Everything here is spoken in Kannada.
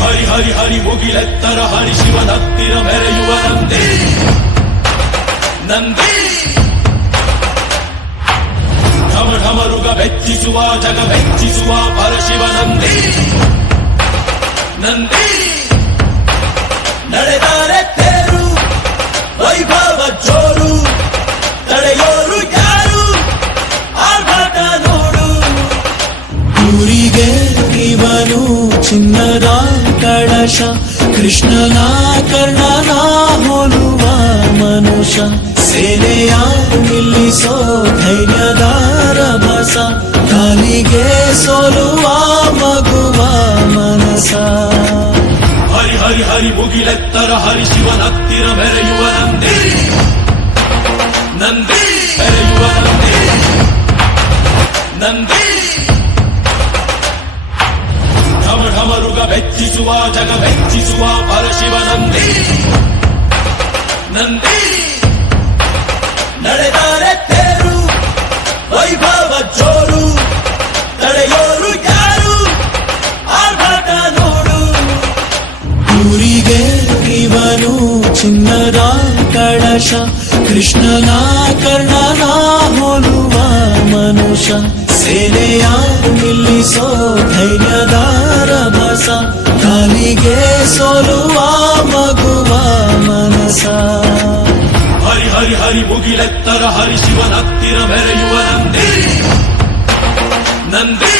ಹರಿ ಹರಿ ಹರಿ ಮುಗಿಲೆತ್ತರ ಹರಿ ಶಿವನತ್ತಿರ ಮೆರೆಯುವ ನಂದಿ ನಂದಿ ಢಮ ಢಮರುಗ ಬೆಚ್ಚಿಸುವ ಜಗ ಬೆಚ್ಚಿಸುವ ಪರಶಿವ ನಂದಿ ನಂದಿ ನಡೆದಾರೆ ತೇರು ವೈಭವ ಜೋರು ತಡೆಯೋರು ಯಾರು ಆರ್ಭಟ ನೋಡು ಊರಿಗೆ ಇವನು ಚಿನ್ನದ ಕಳಶ ಕೃಷ್ಣನ ಕರ್ಣನ ಹೋಲುವ ಮನುಷ್ಯ ಸೇನೆಯ ನಿಲ್ಲಿಸೋ ಧೈರ್ಯದ ರಭಸ ಕಾಲಿಗೆ ಸೋಲುವ ಮಗುವ ಮನಸ ಹರಿ ಹರಿ ಹರಿ ಮುಗಿಲೆತ್ತರ ಹರಿ ಶಿವನತ್ತಿರ ಮೆರೆಯುವ ನಂದಿ ನಂದಿ ಮೆರೆಯುವ ನಂದಿ ನಂದಿ ಢಮ ಢಮರುಗ ಬೆಚ್ಚಿಸುವ ಜಗ ಬೆಚ್ಚಿಸುವ ಪರಶಿವ ನಂದಿ ನಂದಿ ನಡೆದಾರೆ ತೇರು ವೈಭವ ಜೋರು ತಡೆಯೋರು ಯಾರು ಆರ್ಭಟ ನೋಡು ಊರಿಗೆ ಇವನು ಚಿನ್ನದ ಕಳಶ ಕೃಷ್ಣನ ಕರ್ಣನ ಹೋಲುವ ಮನುಷ್ಯ ಸೇನೆಯ ನಿಲ್ಲಿಸೋ ಧೈರ್ಯದ ರಭಸ ಕಾಲಿಗೆ ಸೋಲುವ ಮಗುವ ಮನಸ ಹರಿ ಹರಿ ಹರಿ ಮುಗಿಲೆತ್ತರ ಹರಿ ಶಿವನತ್ತಿರ ಮೆರೆಯುವ ನಂದಿ ನಂದಿ